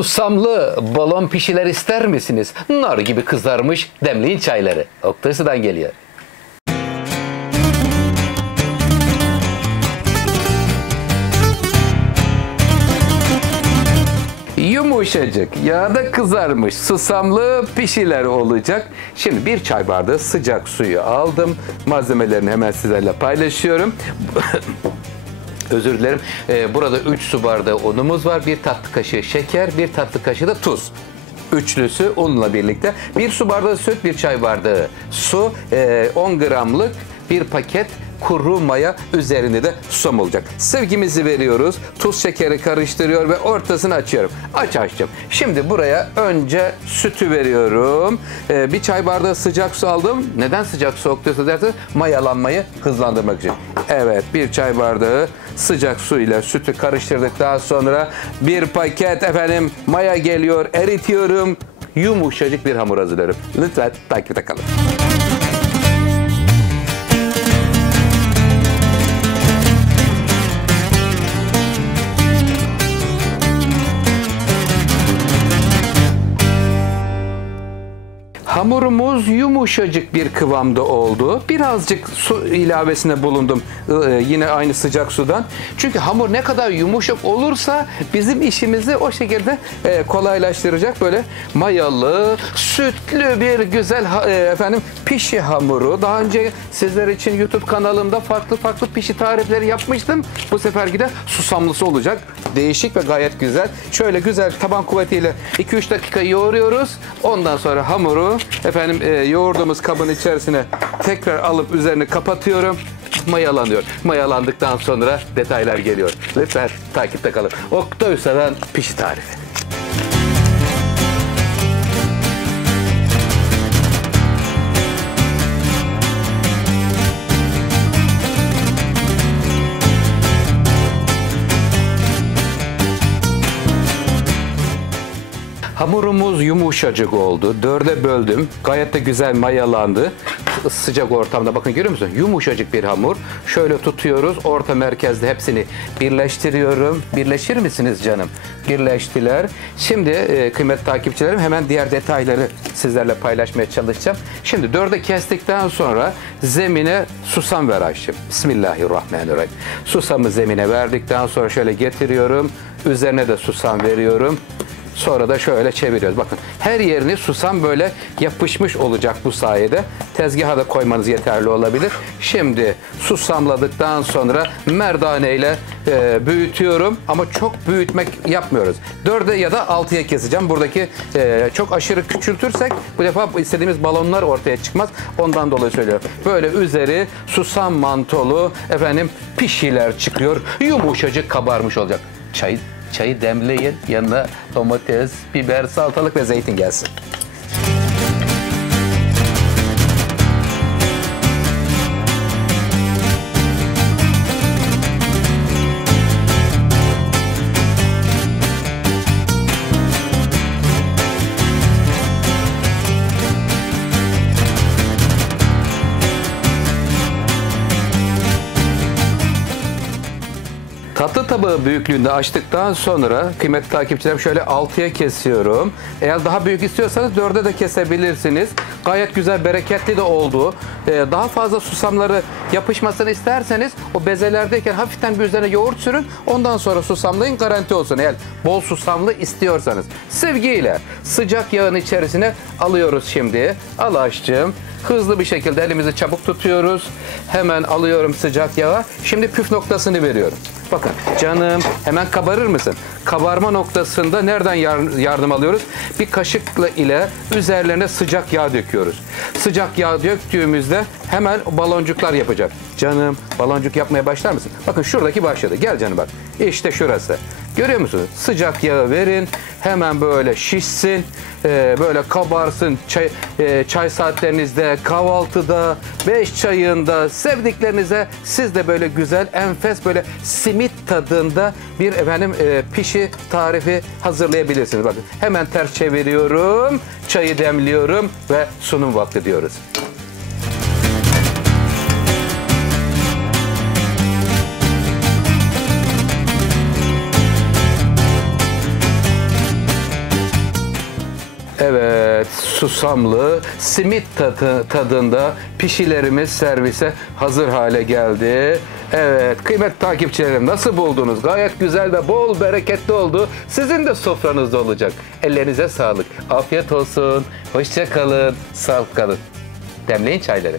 Susamlı balon pişiler ister misiniz? Nar gibi kızarmış demliğin çayları. Oktay'dan geliyor. Yumuşacık, yağda kızarmış, susamlı pişiler olacak. Şimdi bir çay bardağı sıcak suyu aldım. Malzemelerini hemen sizlerle paylaşıyorum. Özür dilerim. Burada 3 su bardağı unumuz var. 1 tatlı kaşığı şeker, 1 tatlı kaşığı da tuz. Üçlüsü unla birlikte. 1 su bardağı süt, 1 çay bardağı su, 10 gramlık bir paket kuru maya, üzerinde de susam olacak. Sevgimizi veriyoruz. Tuz, şekeri karıştırıyor ve ortasını açıyorum. Açtım. Şimdi buraya önce sütü veriyorum. Bir çay bardağı sıcak su aldım. Neden sıcak su okuyorsa derseniz mayalanmayı hızlandırmak için. Evet, bir çay bardağı sıcak su ile sütü karıştırdıktan sonra bir paket maya geliyor. Eritiyorum. Yumuşacık bir hamur hazırlarım. Lütfen takipte kalın. Hamurumuz yumuşacık bir kıvamda oldu. Birazcık su ilavesine bulundum. Yine aynı sıcak sudan. Çünkü hamur ne kadar yumuşak olursa bizim işimizi o şekilde kolaylaştıracak. Böyle mayalı, sütlü bir güzel pişi hamuru. Daha önce sizler için YouTube kanalımda farklı pişi tarifleri yapmıştım. Bu seferki de susamlısı olacak. Değişik ve gayet güzel. Şöyle güzel taban kuvvetiyle 2-3 dakika yoğuruyoruz. Ondan sonra hamuru yoğurduğumuz kabın içerisine tekrar alıp üzerini kapatıyorum. Mayalanıyor. Mayalandıktan sonra detaylar geliyor. Lütfen takipte kalın. Oktay Usta'dan pişi tarifi. Hamurumuz yumuşacık oldu. 4'e böldüm. Gayet de güzel mayalandı. Sıcak ortamda bakın görüyor musun? Yumuşacık bir hamur. Şöyle tutuyoruz. Orta merkezde hepsini birleştiriyorum. Birleşir misiniz canım? Birleştiler. Şimdi kıymetli takipçilerim hemen diğer detayları sizlerle paylaşmaya çalışacağım. Şimdi 4'e kestikten sonra zemine susam ver Ayşem. Bismillahirrahmanirrahim. Susamı zemine verdikten sonra şöyle getiriyorum. Üzerine de susam veriyorum. Sonra da şöyle çeviriyoruz. Bakın her yerini susam böyle yapışmış olacak bu sayede. Tezgaha da koymanız yeterli olabilir. Şimdi susamladıktan sonra merdane ile büyütüyorum. Ama çok büyütmek yapmıyoruz. 4'e ya da 6'ya keseceğim. Buradaki çok aşırı küçültürsek bu defa istediğimiz balonlar ortaya çıkmaz. Ondan dolayı söylüyorum. Böyle üzeri susam mantolu pişiler çıkıyor. Yumuşacık kabarmış olacak. Çayı demleyin, yanına domates, biber, salatalık ve zeytin gelsin. Tatlı tabağı büyüklüğünde açtıktan sonra kıymetli takipçilerim şöyle 6'ya kesiyorum. Eğer daha büyük istiyorsanız 4'e de kesebilirsiniz. Gayet güzel, bereketli de oldu. Daha fazla susamları yapışmasını isterseniz o bezelerdeyken hafiften bir üzerine yoğurt sürün. Ondan sonra susamlayın, garanti olsun. Eğer bol susamlı istiyorsanız. Sevgiyle sıcak yağın içerisine alıyoruz şimdi. Al Ayşem. Hızlı bir şekilde elimizi çabuk tutuyoruz. Hemen alıyorum sıcak yağı. Şimdi püf noktasını veriyorum. Bakın canım hemen kabarır mısın? Kabarma noktasında nereden yardım alıyoruz? Bir kaşıkla ile üzerlerine sıcak yağ döküyoruz. Sıcak yağ döktüğümüzde hemen baloncuklar yapacak. Canım baloncuk yapmaya başlar mısın? Bakın şuradaki başladı. Gel canım bak. İşte şurası. Görüyor musunuz? Sıcak yağı verin. Hemen böyle şişsin. Böyle kabarsın. Çay saatlerinizde, kahvaltıda, 5 çayında, sevdiklerinize siz de böyle güzel, enfes böyle simit tadında bir pişi tarifi hazırlayabilirsiniz. Bakın hemen ters çeviriyorum. Çayı demliyorum ve sunum vakti diyoruz. susamlı simit tadında pişilerimiz servise hazır hale geldi. Evet, kıymetli takipçilerim, nasıl buldunuz? Gayet güzel ve bol bereketli oldu. Sizin de sofranızda olacak. Ellerinize sağlık. Afiyet olsun. Hoşça kalın. Sağlık kalın. Demleyin çayları.